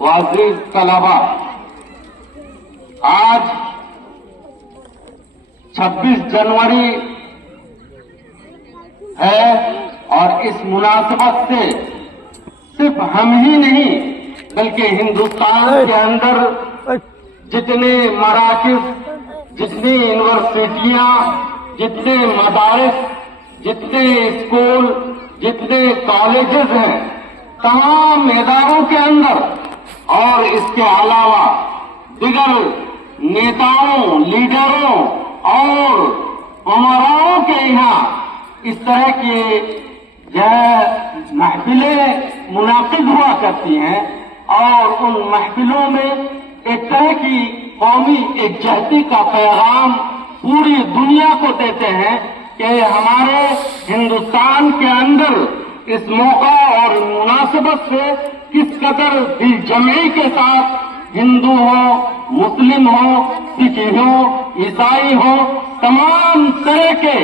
वाज़ीज़ तलबा, आज 26 जनवरी है और इस मुनासिबत से सिर्फ हम ही नहीं बल्कि हिंदुस्तान के अंदर जितने मराकिज़, जितनी यूनिवर्सिटियां, जितने मदारिस, जितने स्कूल, जितने कॉलेजेस हैं, तमाम इदारों के अंदर और इसके अलावा दिगर नेताओं, लीडरों और उमराओं के यहाँ इस तरह की महफिलें मुनाकिद हुआ करती हैं और उन महफिलों में एक तरह की कौमी एकजहती का पैगाम पूरी दुनिया को देते हैं कि हमारे हिंदुस्तान के अंदर इस मौका और मुनासिबत से किस कदर दिलजमई के साथ हिंदू हो, मुस्लिम हो, सिख हो, ईसाई हो, तमाम तरह के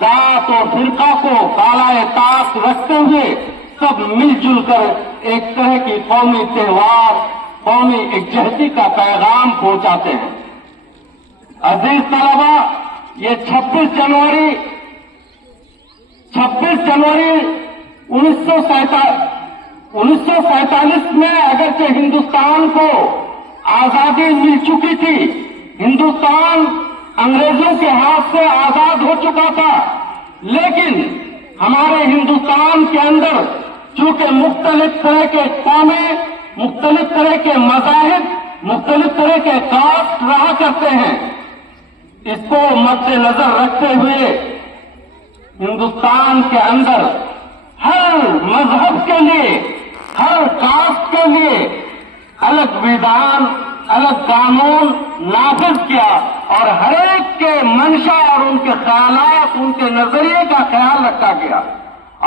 जात और फिरका को कालाए ताक रखते हुए सब मिलजुल कर एक तरह की कौमी त्योहार, कौमी एकजहती का पैगाम पहुंचाते हैं। अजीज तलबा, ये 26 जनवरी 1947 में अगरचे हिंदुस्तान को आजादी मिल चुकी थी, हिंदुस्तान अंग्रेजों के हाथ से आजाद हो चुका था, लेकिन हमारे हिंदुस्तान के अंदर चूंकि मुख्तलिफ तरह के कौमें, मुख्तलिफ तरह के मज़ाहिब, मुख्तलिफ तरह के कास्ट रहा करते हैं, इसको मद्देनजर रखते हुए हिंदुस्तान के अंदर हर मजहब के लिए, हर कास्ट के लिए अलग विधान, अलग कानून नाफिज किया और हर एक के मंशा और उनके ख्यालात, उनके नजरिए का ख्याल रखा गया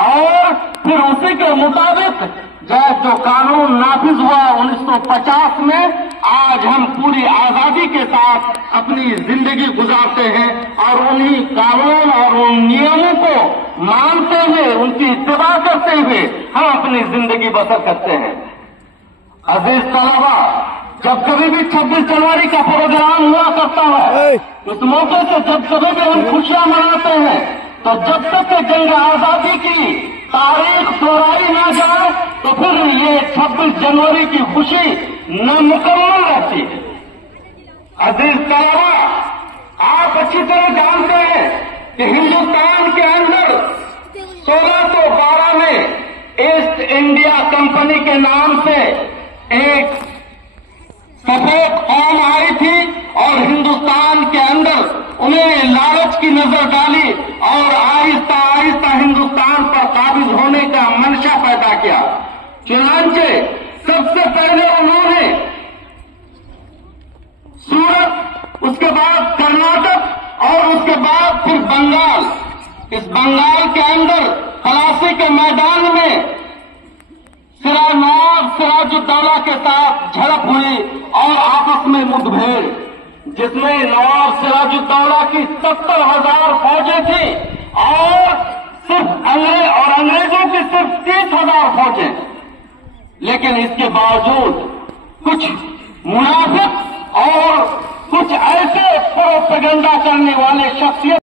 और फिर उसी के मुताबिक जो कानून नाफिज हुआ 1950 में, आज हम पूरी आजादी के साथ अपनी जिंदगी गुजारते हैं और उन्हीं कानून और उन नियमों को मानते हुए, उनकी इत्तिबा करते हुए हम अपनी जिंदगी बसर करते हैं। अजीज तलबा, जब कभी भी 26 जनवरी का प्रोग्राम हुआ करता है, उस मौके से जब कभी भी हम खुशियां मनाते हैं, तो जब तक जंग आजादी की तारीख दोहराई ना जाए तो फिर ये 26 जनवरी की खुशी नामुकम्मल रहती है। अजीज तलबा, आप अच्छी तरह जानते हैं कि हिंदुस्तान के अंदर 1612 में ईस्ट इंडिया कंपनी के नाम से एक सफेद कौम आई थी और हिंदुस्तान के अंदर उन्हें लालच की नजर डाली और आहिस्ता आहिस्ता हिंदुस्तान पर काबिज होने का मंशा पैदा किया। चुनांचे सबसे पहले उन्होंने सूरत, उसके बाद कर्नाटक और उसके बाद फिर बंगाल, इस बंगाल के अंदर खलासी के मैदान में नवाब सिराजुद्दौला के साथ झड़प हुई और आपस में मुठभेड़, जिसमें नवाब सिराजुद्दौला की 70,000 फौजें थी और अंग्रेजों की सिर्फ 30,000 फौजें। लेकिन इसके बावजूद कुछ मुनाफिक और कुछ ऐसे प्रोपेगेंडा करने वाले शख्सियत